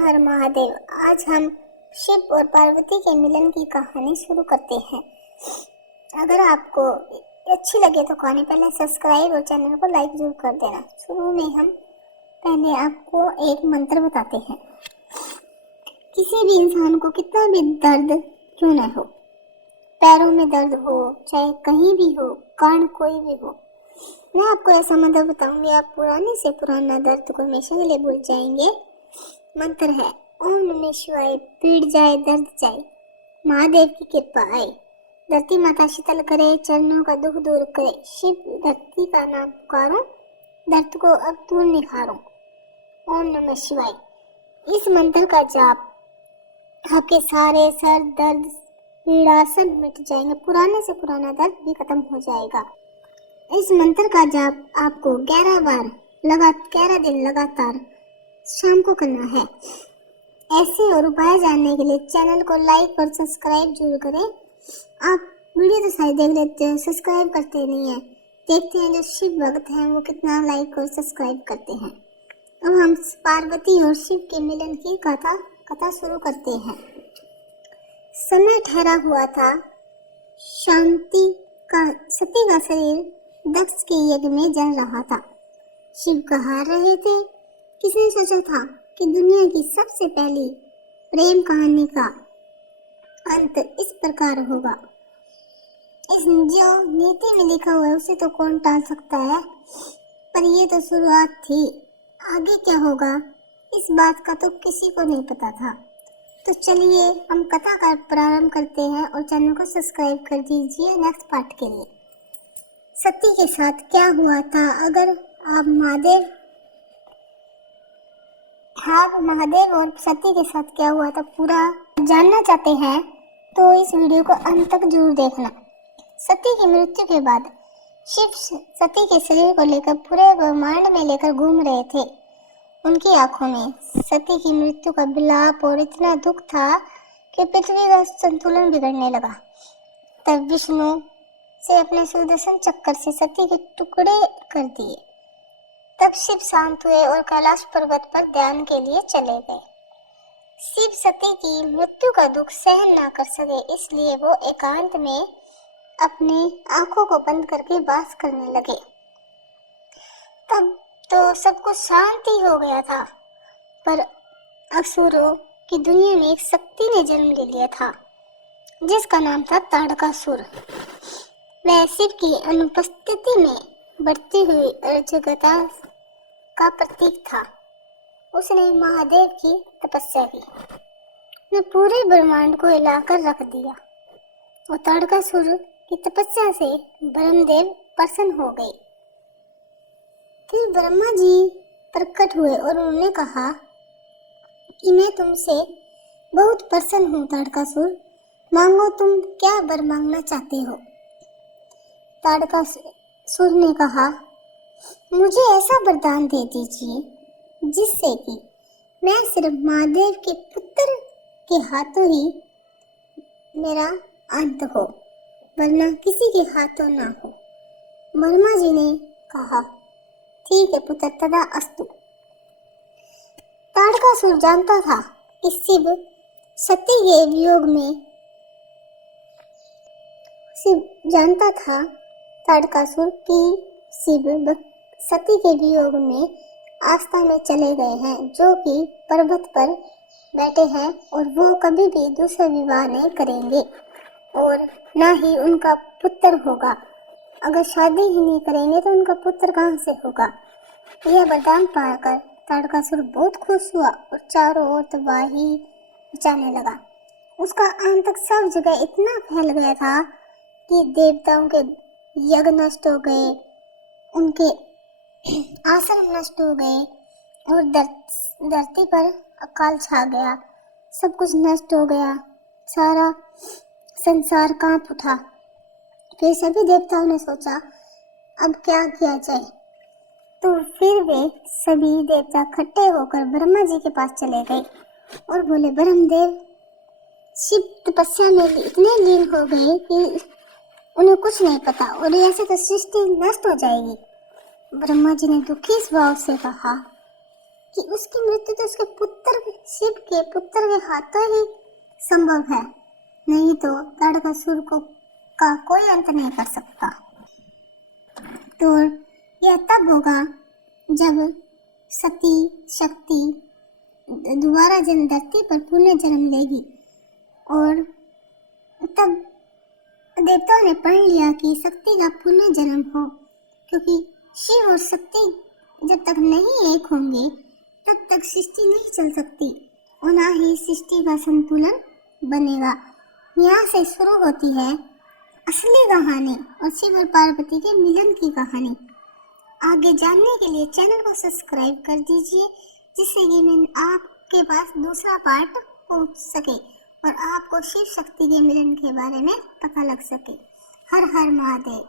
हर महादेव। आज हम शिव और पार्वती के मिलन की कहानी शुरू करते हैं। अगर आपको अच्छी लगे तो कहानी पहले सब्सक्राइब और चैनल को लाइक जरूर कर देना। शुरू में हम पहले आपको एक मंत्र बताते हैं। किसी भी इंसान को कितना भी दर्द क्यों न हो, पैरों में दर्द हो, चाहे कहीं भी हो, कान कोई भी हो, मैं आपको ऐसा मंत्र बताऊंगी, आप पुराने से पुराना दर्द को हमेशा के लिए भूल जाएंगे। मंत्र है ओम नमः शिवाय। पीड़ जाए दर्द जाए, महादेव की कृपा आए, धरती माता शीतल करे, चरणों का दुख दूर करे, शिव धरती का नाम पुकारो, दर्द को अब दूर निखारो। ओम नमः शिवाय। इस मंत्र का जाप आपके सारे सर दर्द पीड़ा सब मिट जाएंगे, पुराने से पुराना दर्द भी खत्म हो जाएगा। इस मंत्र का जाप आपको 11 बार 11 दिन लगातार शाम को करना है। ऐसे और उपाय जानने के लिए चैनल को लाइक और सब्सक्राइब जरूर करें। आप वीडियो तो सारी देख लेते हैं, सब्सक्राइब करते नहीं है। देखते हैं जो शिव भक्त हैं वो कितना लाइक और सब्सक्राइब करते हैं। अब हम पार्वती और शिव के मिलन की कथा शुरू करते हैं। समय ठहरा हुआ था। सती का शरीर दक्ष के यज्ञ में जल रहा था। शिव कहा रहे थे, किसने सोचा था कि दुनिया की सबसे पहली प्रेम कहानी का अंत इस प्रकार होगा। इस जो नीति में लिखा हुआ है उसे तो कौन टाल सकता है, पर ये तो शुरुआत थी। आगे क्या होगा इस बात का तो किसी को नहीं पता था। तो चलिए हम कथा का प्रारंभ करते हैं और चैनल को सब्सक्राइब कर दीजिए नेक्स्ट पार्ट के लिए। सती के साथ क्या हुआ था, अगर आप महादेव और सती के साथ क्या हुआ था पूरा जानना चाहते हैं तो इस वीडियो को अंत तक जरूर देखना। सती की मृत्यु के बाद शिव सती के शरीर को लेकर पूरे ब्रह्मांड में लेकर घूम रहे थे। उनकी आंखों में सती की मृत्यु का विलाप और इतना दुख था कि पृथ्वी का संतुलन बिगड़ने लगा। तब विष्णु से अपने सुदर्शन चक्कर से सती के टुकड़े कर दिए। तब शिव शांत हुए और कैलाश पर्वत पर ध्यान के लिए चले गए। शिव सती की मृत्यु का दुख सहन ना कर सके, इसलिए वो एकांत में अपनी आंखों को बंद करके वास करने लगे। तब तो सब कुछ शांति हो गया था, पर असुरों की दुनिया में एक शक्ति ने जन्म ले लिया था जिसका नाम था ताड़कासुर। वह शिव की अनुपस्थिति में बढ़ती हुई अराजकता का प्रतीक था। उसने महादेव की तपस्या की, ने पूरे ब्रह्मांड को हिलाकर रख दिया और ताड़कासुर की तपस्या से ब्रह्मदेव प्रसन्न हो गए। फिर ब्रह्मा जी प्रकट हुए और उन्होंने कहा कि मैं तुमसे बहुत प्रसन्न हूँ ताड़कासुर, मांगो तुम क्या वर मांगना चाहते हो। ताड़कासुर ने कहा, मुझे ऐसा वरदान दे दीजिए जिससे कि मैं सिर्फ महादेव के पुत्र के हाथों ही मेरा अंत हो, वरना किसी के हाथों ना हो। ब्रह्मा जी ने कहा, ठीक है पुत्र, तदा अस्तु। ताड़कासुर जानता था कि शिव सती के वियोग में जानता था ताड़कासुर की शिव सती के वियोग में आस्था में चले गए हैं, जो कि पर्वत पर बैठे हैं और वो कभी भी दूसरा विवाह नहीं करेंगे और ना ही उनका पुत्र होगा। अगर शादी ही नहीं करेंगे तो उनका पुत्र कहाँ से होगा। यह वरदान पाकर ताड़कासुर बहुत खुश हुआ और चारों ओर तबाही मचाने लगा। उसका आतंक सब जगह इतना फैल गया था कि देवताओं के यज्ञ नष्ट हो गए, उनके आश्रम नष्ट हो गए और धरती पर अकाल छा गया। सब कुछ नष्ट हो गया, सारा संसार कांप उठा। फिर सभी देवताओं ने सोचा अब क्या किया जाए, तो फिर वे सभी देवता इकट्ठे होकर ब्रह्मा जी के पास चले गए और बोले, ब्रह्मदेव शिव तपस्या में इतने लीन हो गए कि उन्हें कुछ नहीं पता और ऐसे तो सृष्टि नष्ट हो जाएगी। ब्रह्मा जी ने दुखी स्वभाव से कहा, कि उसकी मृत्यु तो उसके पुत्र शिव के पुत्र के हाथों ही संभव है, नहीं तो ताड़कासुर को का कोई अंत नहीं कर सकता। तो यह तब होगा जब सती शक्ति दोबारा जन्म धरती पर पुनः जन्म लेगी, और तब देवताओं ने पढ़ लिया कि शक्ति का पुनः जन्म हो, क्योंकि शिव और शक्ति जब तक नहीं एक होंगे तब तक सृष्टि नहीं चल सकती और ना ही सृष्टि का संतुलन बनेगा। यहाँ से शुरू होती है असली कहानी और शिव और पार्वती के मिलन की कहानी। आगे जानने के लिए चैनल को सब्सक्राइब कर दीजिए, जिससे कि मैं आपके पास दूसरा पार्ट पहुंच सके और आपको शिव शक्ति के मिलन के बारे में पता लग सके। हर हर महादेव।